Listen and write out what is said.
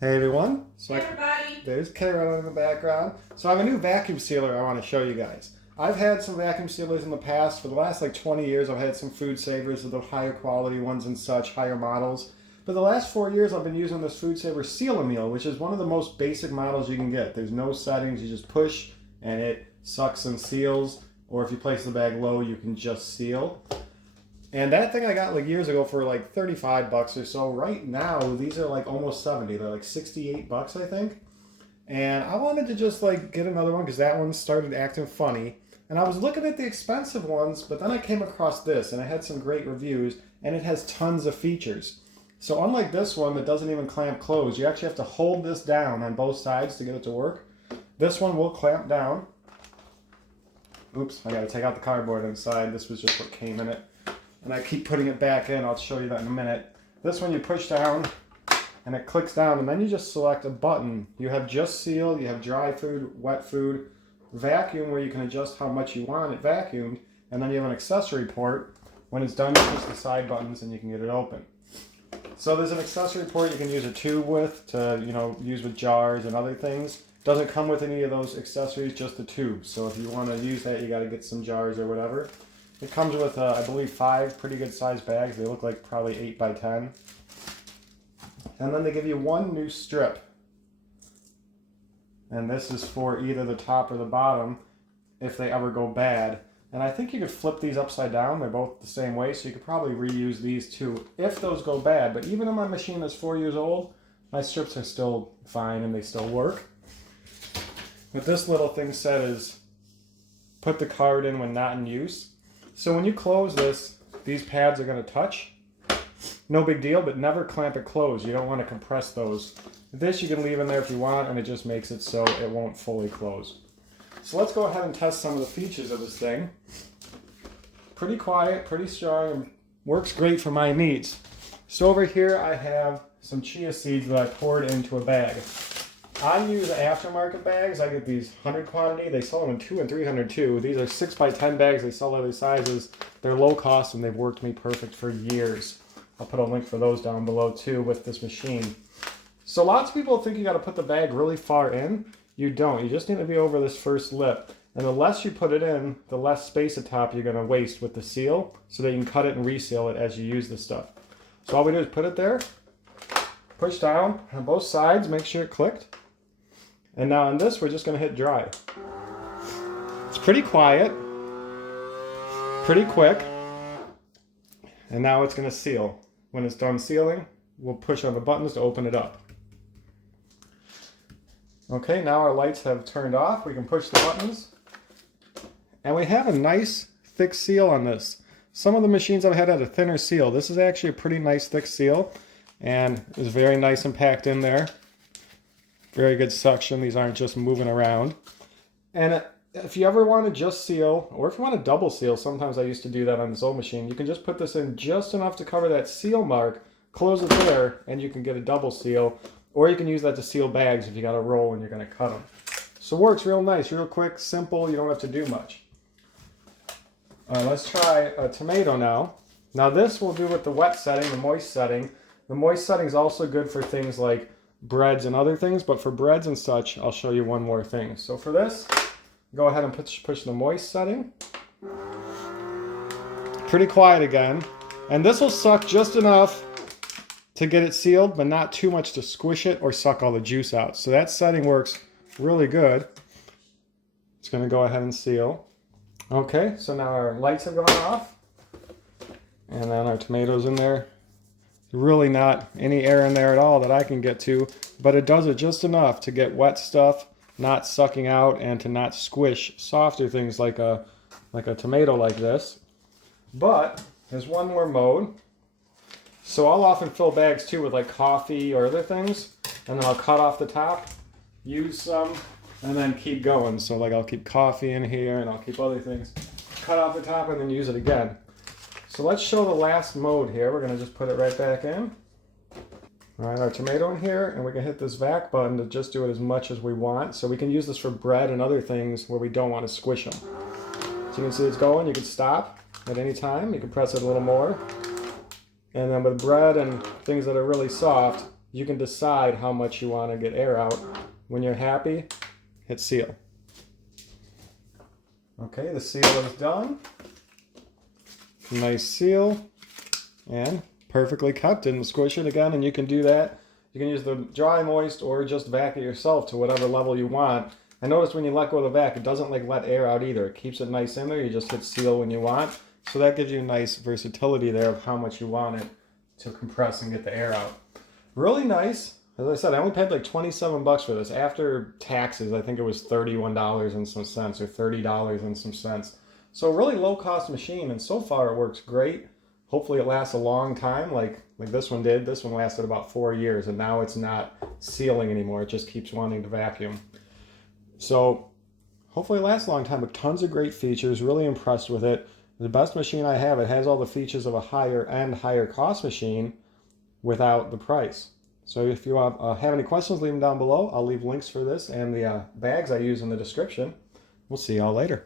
Hey everyone. Hey everybody. There's Kara in the background. So I have a new vacuum sealer I want to show you guys. I've had some vacuum sealers in the past. For the last like 20 years I've had some food savers, the higher quality ones and such, higher models. But the last 4 years I've been using this Food Saver Seal-A-Meal, which is one of the most basic models you can get. There's no settings, you just push and it sucks and seals. Or if you place the bag low, you can just seal. And that thing I got like years ago for like 35 bucks or so. Right now, these are like almost 70. They're like 68 bucks, I think. And I wanted to just like get another one because that one started acting funny. And I was looking at the expensive ones, but then I came across this and it had some great reviews and it has tons of features. So unlike this one that doesn't even clamp closed, you actually have to hold this down on both sides to get it to work. This one will clamp down. Oops, I gotta take out the cardboard inside. This was just what came in it. And I keep putting it back in. I'll show you that in a minute. This one you push down and it clicks down and then you just select a button. You have just seal, you have dry food, wet food, vacuum where you can adjust how much you want it vacuumed, and then you have an accessory port. When it's done, you push the side buttons and you can get it open. So there's an accessory port you can use a tube with to, use with jars and other things. Doesn't come with any of those accessories, just the tube. So if you want to use that, you got to get some jars or whatever. It comes with, I believe, 5 pretty good sized bags. They look like probably 8 by 10. And then they give you one new strip. And this is for either the top or the bottom if they ever go bad. And I think you could flip these upside down. They're both the same way, so you could probably reuse these too if those go bad. But even on my machine that's 4 years old, my strips are still fine and they still work. What this little thing said is put the card in when not in use. So when you close this, these pads are going to touch. No big deal, but never clamp it closed. You don't want to compress those. This you can leave in there if you want, and it just makes it so it won't fully close. So let's go ahead and test some of the features of this thing. Pretty quiet, pretty strong, and works great for my needs. So over here I have some chia seeds that I poured into a bag. I use aftermarket bags. I get these 100 quantity. They sell them in 2 and 300 too. These are 6 by 10 bags. They sell other sizes. They're low cost and they've worked me perfect for years. I'll put a link for those down below too with this machine. So lots of people think you got to put the bag really far in. You don't. You just need to be over this first lip. And the less you put it in, the less space at top you're going to waste with the seal so that you can cut it and reseal it as you use the stuff. So all we do is put it there, push down on both sides, make sure it clicked. And now on this, we're just going to hit dry. It's pretty quiet, pretty quick, and now it's going to seal. When it's done sealing, we'll push on the buttons to open it up. Okay, now our lights have turned off. We can push the buttons. And we have a nice thick seal on this. Some of the machines I've had a thinner seal. This is actually a pretty nice thick seal, and it's very nice and packed in there. Very good suction. These aren't just moving around. And if you ever want to just seal, or if you want to double seal, sometimes I used to do that on this old machine, you can just put this in just enough to cover that seal mark, close it there, and you can get a double seal. Or you can use that to seal bags if you got a roll and you're going to cut them. So it works real nice, real quick, simple. You don't have to do much. Let's try a tomato now. Now this will do with the wet setting, the moist setting. The moist setting is also good for things like breads and other things, but for breads and such, I'll show you one more thing. So for this, go ahead and push the moist setting. Pretty quiet again. And this will suck just enough to get it sealed, but not too much to squish it or suck all the juice out. So that setting works really good. It's going to go ahead and seal. Okay, so now our lights have gone off. And then our tomatoes in there. Really not any air in there at all that I can get to, but it does it just enough to get wet stuff not sucking out and to not squish softer things like a tomato like this. But there's one more mode. So I'll often fill bags too with like coffee or other things, and then I'll cut off the top, use some, and then keep going. So like I'll keep coffee in here and I'll keep other things, cut off the top and then use it again. So let's show the last mode here. We're going to just put it right back in. All right, our tomato in here, and we can hit this vac button to just do it as much as we want. So we can use this for bread and other things where we don't want to squish them. So you can see it's going. You can stop at any time. You can press it a little more. And then with bread and things that are really soft, you can decide how much you want to get air out. When you're happy, hit seal. Okay, the seal is done. Nice seal and perfectly cut. Didn't squish it again, and you can do that. You can use the dry, moist, or just vac it yourself to whatever level you want. I noticed when you let go of the vac, it doesn't like let air out either. It keeps it nice in there. You just hit seal when you want. So that gives you a nice versatility there of how much you want it to compress and get the air out. Really nice. As I said, I only paid like 27 bucks for this. After taxes, I think it was $31 and some cents or $30 and some cents. So a really low cost machine, and so far it works great. Hopefully it lasts a long time like this one did. This one lasted about 4 years, and now it's not sealing anymore. It just keeps wanting to vacuum. So hopefully it lasts a long time, but tons of great features. Really impressed with it. The best machine I have. It has all the features of a higher end, higher cost machine without the price. So if you have any questions, leave them down below. I'll leave links for this and the bags I use in the description. We'll see y'all later.